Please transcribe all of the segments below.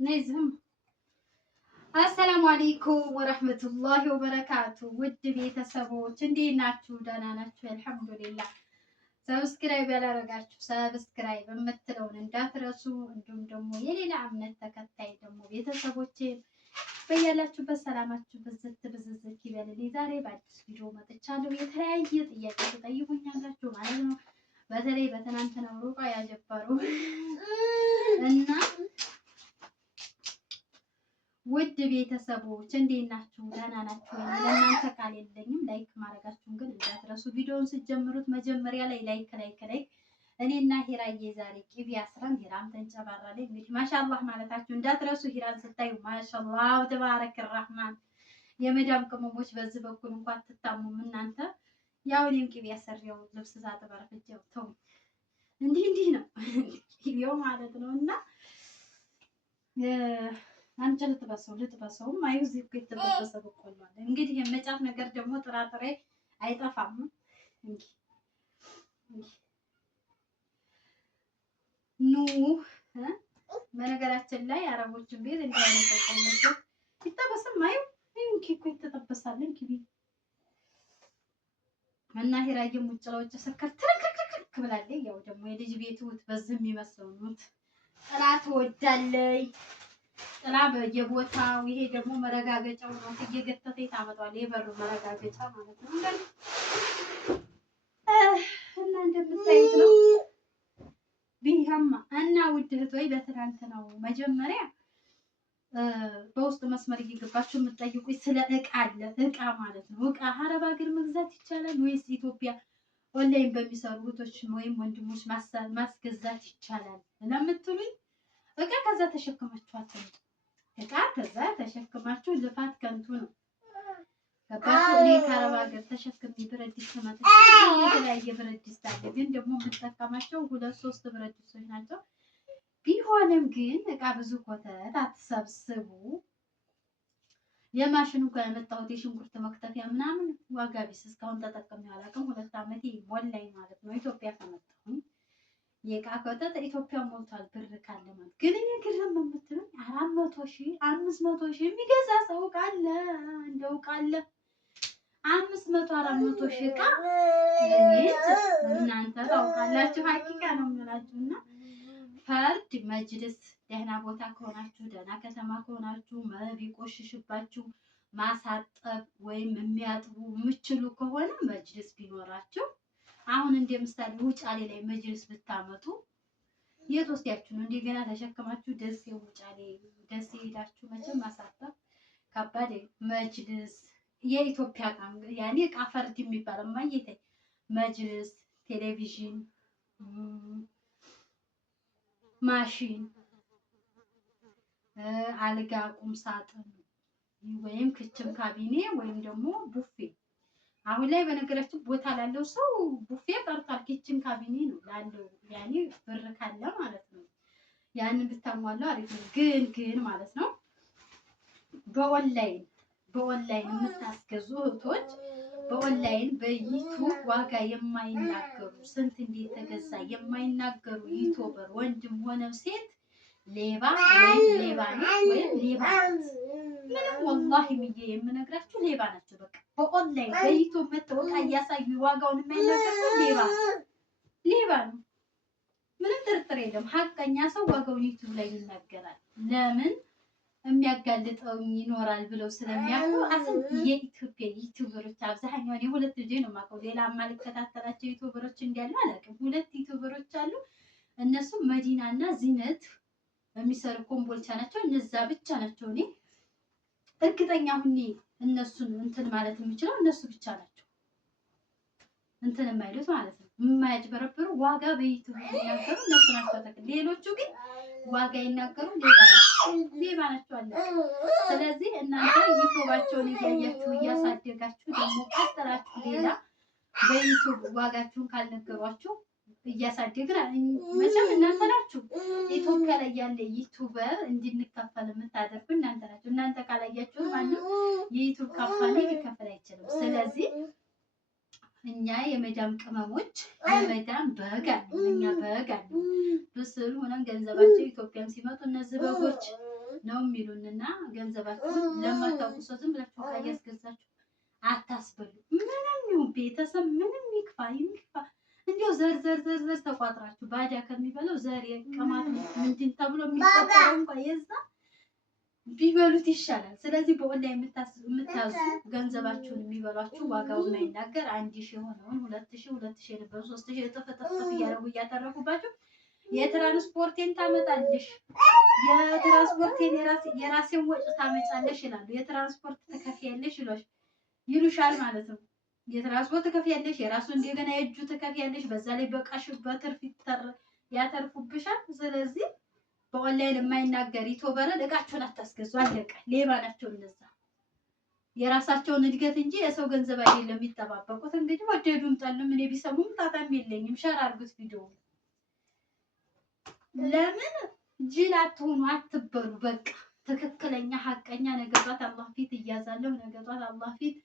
ነይዝም አሰላሙ አለይኩም ወራህመቱላሂ ወበረካቱ። ውድ ቤተሰቦች እንዴት ናችሁ? ደህና ናችሁ? አልሐምዱሊላህ። ሰብስክራይብ ያላረጋችሁ ሰብስክራይብ የምትለውን እንዳትረሱ። እንዲሁም ደግሞ የሌላ እምነት ተከታይ ደግሞ ቤተሰቦቼ በያላችሁበት ሰላማችሁ ብዝት ብዝዝት ይበልልኝ። ዛሬ በአዲስ ቪዲዮ መጥቻለሁ። የተለያየ ጥያቄ ትጠይቁኛላችሁ ማለት ነው። በተለይ በትናንትናው ሩቃ ያጀበሩ እና ውድ ቤተሰቦች እንዴት ናችሁ? ደህና ናችሁ? ለእናንተ ቃል የለኝም። ላይክ ማድረጋችሁን ግን እንዳትረሱ። ቪዲዮውን ስትጀምሩት መጀመሪያ ላይ ላይክ እኔና ሂራዬ ዛሬ ቂቤ አስረን ሂራም ተንጨባራለች። እንግዲህ ማሻአላህ ማለታችሁ እንዳትረሱ። ሂራን ስታዩ ማሻአላህ ተባረከ ረህማን። የመዳም ቅመሞች በዚህ በኩል እንኳን ትታሙም እናንተ። ያው እኔም ቂቤ ያሰሪው ልብስ ሳጥብ አርፍጄው ተው እንዲህ ነው ቂቤው ማለት ነውና አንቺ ልትበሰውም አዩ እዚህ እኮ የተጠበሰ በቆሎ አለ። እንግዲህ የመጫት ነገር ደግሞ ጥራጥሬ አይጠፋም። ኑ በነገራችን ላይ አረቦችን ቤት እንዳይነ በቆሎ ይጠበስም አዩ እንኪ እኮ የተጠበሳለን ኪቢ እና ሂራዬም ውጭ ለውጭ ሰከር ትርክርክርክ ብላለች። ያው ደግሞ የልጅ ቤት ውት በዚህ የሚመስለው ነው። ጥራት ወዳለይ ጥላ በየቦታው ይሄ ደግሞ መረጋገጫው ነው። እየገተተ ታመጣዋል። የበሩ መረጋገጫ ማለት ነው። እና እንደምታዩት ነው ቢሃማ እና ውድ እህቶች በትናንትናው መጀመሪያ በውስጥ መስመር እየገባችሁ የምትጠይቁኝ ስለ እቃ አለ። እቃ ማለት ነው። እቃ አረብ ሀገር መግዛት ይቻላል ወይስ ኢትዮጵያ ኦንላይን በሚሰሩ እህቶች ወይም ወንድሞች ማስገዛት ይቻላል ለምትሉኝ እቃ ከዛ ተሸክማችሁ እቃ ከዛ ተሸክማችሁ ልፋት ከንቱ ነው። ገባችሁ? እኔ ከአረብ ሀገር ተሸክሜ ብረት ድስት መጥቼ የተለያየ ብረት ድስት አለ፣ ግን ደግሞ የምጠቀማቸው 2-3 ብረት ድስቶች ናቸው። ቢሆንም ግን እቃ ብዙ ኮተት አትሰብስቡ። የማሽኑ ጋር ያመጣሁት የሽንኩርት መክተፊያ ምናምን ዋጋ ቢስ እስካሁን ተጠቅሜ አላውቅም። 2 ዓመቴ ሞላኝ ማለት ነው ኢትዮጵያ ከመጣሁኝ። የእቃ ኮተት ኢትዮጵያ ሞልቷል ብር ካለ ማለት ግን እኔ ግርም የምትሉኝ 400,000 500,000 የሚገዛ ሰው ካለ እንደው ካለ 500-400,000 እቃ እናንተ ታውቃላችሁ። ሀቂቃ ነው የምላችሁና ፈርድ መጅልስ ደህና ቦታ ከሆናችሁ ደህና ከተማ ከሆናችሁ ቢቆሽሽባችሁ ማሳጠብ ወይም የሚያጥቡ የምችሉ ከሆነ መጅልስ ቢኖራችሁ አሁን እንደምሳሌ ውጫሌ ላይ መጅልስ ብታመጡ የት ወስዳችሁ ነው እንደገና ተሸክማችሁ ደስ ውጫሌ ደስ ሄዳችሁ መቼም ማሳጠብ ከባድ። መጅልስ የኢትዮጵያ ያኔ እቃ ፈርድ የሚባለው ማየት መጅልስ፣ ቴሌቪዥን፣ ማሽን፣ አልጋ፣ ቁም ሳጥን ወይም ክችን ካቢኔ ወይም ደግሞ ቡፌ። አሁን ላይ በነገራችን ቦታ ላለው ሰው ቡፌ ቀርቷል። ኪችን ካቢኔ ነው ላለው ያኔ ብር ካለ ማለት ነው። ያንን ብታሟላው አሪፍ ነው። ግን ማለት ነው በኦንላይን የምታስገዙ እህቶች በኦንላይን በዩቲዩብ ዋጋ የማይናገሩ ስንት እንዴት ተገዛ የማይናገሩ ዩቲዩበር ወንድም ሆነ ሴት ሌባ ወይም ሌባ ምንም ወላሂ ምዬ የምነግራችሁ ሌባ ናቸው። በቃ በኦንላይን በዩቲዩብ መተውቃ እያሳዩ ዋጋውን የማይናገር ሌባ ነው። ምንም ጥርጥር የለም። ሀቀኛ ሰው ዋጋውን ዩቲዩብ ላይ ይናገራል። ለምን የሚያጋልጠው ይኖራል ብለው ስለሚያውቁ አስን የኢትዮጵያ ዩቲዩበሮች አብዛኛውን የሁለት ልጅ ነው የማውቀው። ሌላ ማልከታተላቸው ዩቲዩበሮች እንዳሉ አላውቅም። 2 ዩቲዩበሮች አሉ። እነሱ መዲናና ዚነት በሚሰሩ ኮምቦልቻ ናቸው። እነዛ ብቻ ናቸው እኔ እርግጠኛ ሁኔ እነሱን እንትን ማለት የምችለው እነሱ ብቻ ናቸው። እንትን የማይሉት ማለት ነው የማያጭበረብሩ ዋጋ በዩቲዩብ ይናገሩ እነሱ ናቸው። ሌሎቹ ግን ዋጋ ይናገሩ ሌባ ናቸው አለ። ስለዚህ እናንተ ዩቲዩባቸውን እያያችሁ እያሳደጋችሁ ደግሞ ቀጥላችሁ ሌላ በዩቲዩብ ዋጋችሁን ካልነገሯችሁ እያሳደግን መቼም እናንተ ናችሁ። ኢትዮጵያ ላይ ያለ ዩቲዩበር እንድንከፈል የምታደርጉ እናንተ ናችሁ። እናንተ ካላያችሁ ማንም የዩቲዩብ ካምፓኒ ሊከፈል አይችልም። ስለዚህ እኛ የመዳም ቅመሞች የመዳም በግ አለ። እኛ በግ አለ ብስል ሆነን ገንዘባቸው ኢትዮጵያም ሲመጡ እነዚህ በጎች ነው የሚሉንና ገንዘባችሁን ለማታውቁ ሰው ዝም ብላችሁ ካያስገዛችሁ አታስበሉ። ምንም ይሁን ቤተሰብ ምንም ይክፋ እንዲያው ዘር ተቋጥራችሁ ባዳ ከሚበለው ዘር የቀማት ምንድን ተብሎ የሚቆጠረው እንኳን የዛ ቢበሉት ይሻላል። ስለዚህ በኦንላይን የምታዙ ገንዘባችሁን የሚበሏችሁ ዋጋው የማይናገር 1000 የሆነውን 2000 የነበሩ 3000 እጥፍ እያደረጉ እያተረፉባችሁ የትራንስፖርቴን ታመጣለሽ፣ የትራንስፖርቴን የራሴን ወጪ ታመጫለሽ ይላሉ። የትራንስፖርት ትከፍያለሽ ይሉሻል ማለት ነው። የትራንስፖርት ትከፍያለሽ፣ የራሱ እንደገና የእጁ ትከፍያለሽ። በዛ ላይ በቃሽ በትርፍ ያተርፉብሻል። ስለዚህ በኦንላይን የማይናገር ዩቲዩበርን እቃቸውን አታስገዙ። አለቀ። ሌባ ናቸው እነዛ። የራሳቸውን እድገት እንጂ የሰው ገንዘብ አይደለም የሚጠባበቁት። እንግዲህ ወደዱም ጠሉም እኔ ቢሰሙም ጣጣም የለኝም። ሸር አድርጉት ቪዲዮ። ለምን ጅል አትሆኑ፣ አትበሉ። በቃ ትክክለኛ ሀቀኛ ነገሯት አላህ ፊት እያዛለሁ ነገሯት አላህ ፊት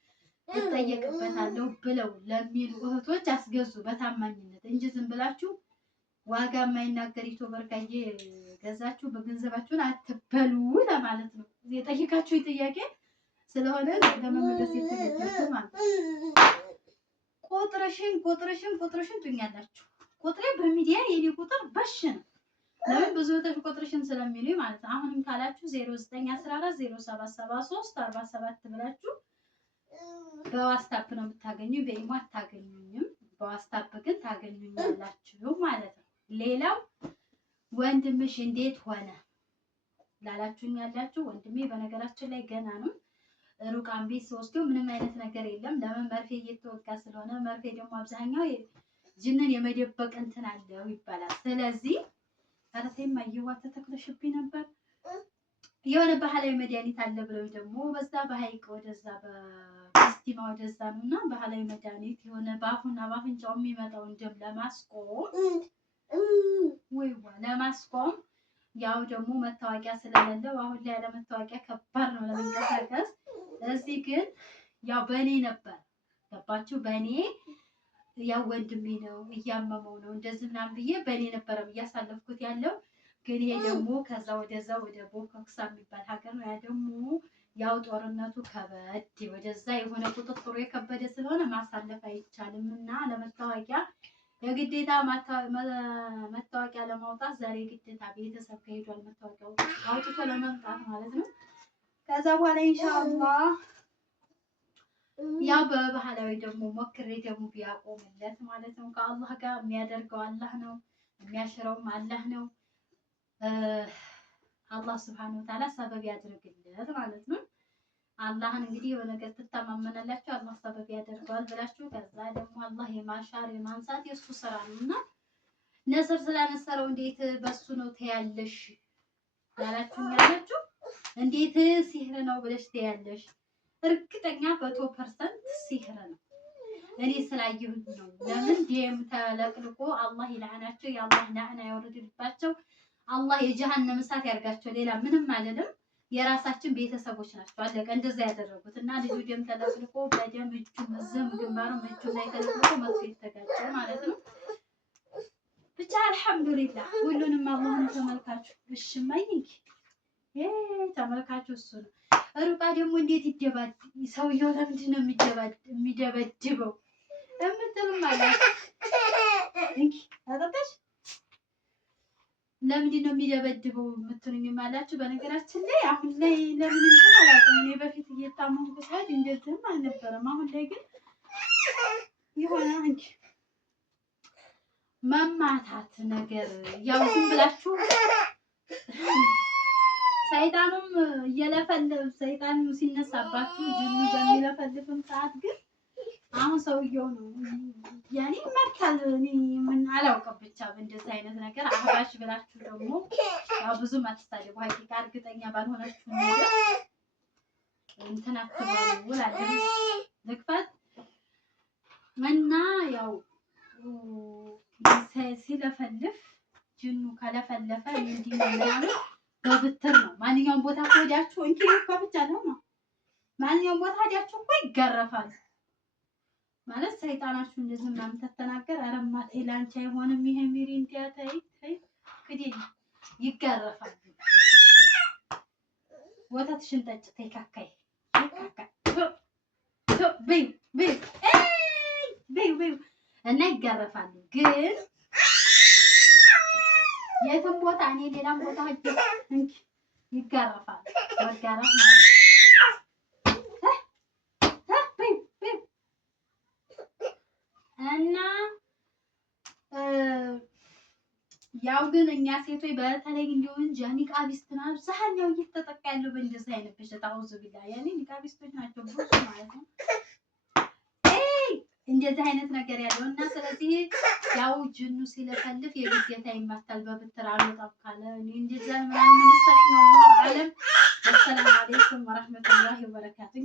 እጠየቅበታለሁ ብለው ለሚሉ እህቶች አስገዙ በታማኝነት እንጂ ዝም ብላችሁ ዋጋ የማይናገር ዩቲዩበር ካየ ገዛችሁ በገንዘባችሁን አትበሉ ለማለት ነው። የጠየቃችሁ ጥያቄ ስለሆነ ለመመለስ የተገደድኩት ማለት ነው። ቁጥርሽን ትኛላችሁ። ቁጥሬ በሚዲያ የኔ ቁጥር በሽ ነው። ለምን ብዙ ቁጥርሽን ስለሚሉኝ ማለት ነው። አሁንም ካላችሁ 0914 0773 47 ብላችሁ በዋትስአፕ ነው የምታገኙኝ። በኢሞ አታገኙኝም። በዋትስአፕ ግን ታገኙኛላችሁ ማለት ነው። ሌላው ወንድምሽ እንዴት ሆነ ላላችሁኝ ያላችሁ ወንድሜ በነገራችን ላይ ገና ነው። ሩቃን ቤት ወስደው ምንም አይነት ነገር የለም። ለምን መርፌ እየተወጋ ስለሆነ መርፌ ደግሞ አብዛኛው ጅንን የመደበቅ እንትን አለው ይባላል። ስለዚህ አረቴም አይዋ ተተክለሽብኝ ነበር የሆነ ባህላዊ መድኃኒት አለ ብለው ደግሞ በዛ በሀይቅ ወደዛ በስቲማ ወደዛ ነውና ባህላዊ መድኃኒት የሆነ ባፉና ባፍንጫው የሚመጣውን ደም ለማስቆም ያው ደግሞ መታወቂያ ስለሌለው አሁን ላይ ያለ መታወቂያ ከባድ ነው ለመንቀሳቀስ። እዚህ ግን ያው በኔ ነበር ገባችሁ። በኔ ያው ወንድሜ ነው እያመመው ነው እንደዚህ ምናምን ብዬ በኔ ነበር እያሳለፍኩት ያለው። ግን ይሄ ደግሞ ከዛ ወደዛ ወደ ቦኮክሳ የሚባል ሀገር ነው። ያ ደግሞ ያው ጦርነቱ ከበድ ወደዛ የሆነ ቁጥጥሩ የከበደ ስለሆነ ማሳለፍ አይቻልም እና ለመታወቂያ የግዴታ መታወቂያ ለማውጣት ዛሬ ግዴታ ቤተሰብ ከሄዷል መታወቂያው አውጥቶ ለመምጣት ማለት ነው። ከዛ በኋላ ኢንሻአላህ ያው በባህላዊ ደግሞ ሞክሬ ደግሞ ቢያቆምለት ማለት ነው። ከአላህ ጋር የሚያደርገው አላህ ነው፣ የሚያሽረውም አላህ ነው። አላህ Subhanahu Wa Ta'ala ሰበብ ያድርግለት ማለት ነው። አላህን እንግዲህ የሆነ ነገር ትተማመናላችሁ አላህ ሰበብ ያደርጋል ብላችሁ ከዛ ደግሞ አላህ የማሻር የማንሳት የሱ ስራ ነውና ነስር ስላነሰረው እንዴት በሱ ነው ተያለሽ ያላችሁ እንዴት ሲህር ነው ብለሽ ተያለሽ? እርግጠኛ 100% ሲህር ነው። እኔ ስላየሁት ነው። ለምን ደም ተለቅልቆ አላህ ይላናቸው የአላህ ላዕና ያወርድባቸው አላህ የጀሃነም እሳት ያርጋቸው። ሌላ ምንም አይደለም። የራሳችን ቤተሰቦች ናቸው። አለቀ። እንደዛ ያደረጉት እና ልጁ ደም ተለቅልቆ በደም እጁ መዘም ግንባሩ እጁ ላይ ተለቅልቆ መጥቶ የተጋጨ ማለት ነው። ብቻ አልሐምዱሊላህ ሁሉንም አላህን ተመልካቹ እሺ ማይንክ ተመልካቹ እሱ ነው። ሩቃ ደግሞ እንዴት ይደባድ ሰውየው ለምንድን ነው የሚደበድበው እምትሉም ማለት እንኪ አጣጣሽ ለምንድን ነው የሚደበድበው የምትሉኝ ማላችሁ። በነገራችን ላይ አሁን ላይ ለምን እንትን አላውቅም። እኔ በፊት እየታመምኩ ሰዓት እንደዚህም አልነበረም። አሁን ላይ ግን የሆነ እንጂ መማታት ነገር ያው ዝም ብላችሁ ሰይጣኑም እየለፈለፈ ሰይጣኑ ሲነሳባችሁ ጅኑ በሚለፈልፍም ሰዓት ግን አሁን ሰውየው ነው ያኔ መርካል እኔ ምን አላውቅም። ብቻ በእንደዚህ አይነት ነገር አህባሽ ብላችሁ ደግሞ ያው ብዙ ማትሳደቡ ሀቂቃ እርግጠኛ ባልሆናችሁ ነገር እንትን አትባሉ ወላሂ ልክፈት እና ያው ሲለፈልፍ ጅኑ ከለፈለፈ እንዲህ ነው በብትር ነው። ማንኛውም ቦታ ሆዳችሁ እንኪ ብቻ ነው ማንኛውም ቦታ ሆዳችሁ እኮ ይገረፋል ማለት ሰይጣናችሁ እንደዚህ ምናምን ተተናገር አረማቴ ላንቺ አይሆንም ይሄ ሚሪንዲያ ታይ ግዴ ይገረፋል። ወተትሽን ጠጭ ተካካይ በይ በይ በይ በይ እና ይገረፋሉ። ግን የትም ቦታ እኔ ሌላም ቦታ ሂጅ እንኪ ይገረፋሉ። መገረፍ ማለት እና ያው ግን እኛ ሴቶች በተለይ እንዲሆን ኒቃቢስትን አብዛኛው እየተጠቃ ያለው በእንደዚህ አይነት በሽታ አውዝ ቢላ ያኔ ኒቃቢስቶች ናቸው ብዙ ማለት ነው። እንደዚህ አይነት ነገር ያለው እና ስለዚህ ያው ጅኑ ሲለፈልፍ የግዴታ ይማታል በብትር አልወጣም ካለ እኔ እንደዛ ምናምን መሰለኝ ነው አለም። ሰላም አለይኩም ወራህመቱላሂ ወበረካቱሁ።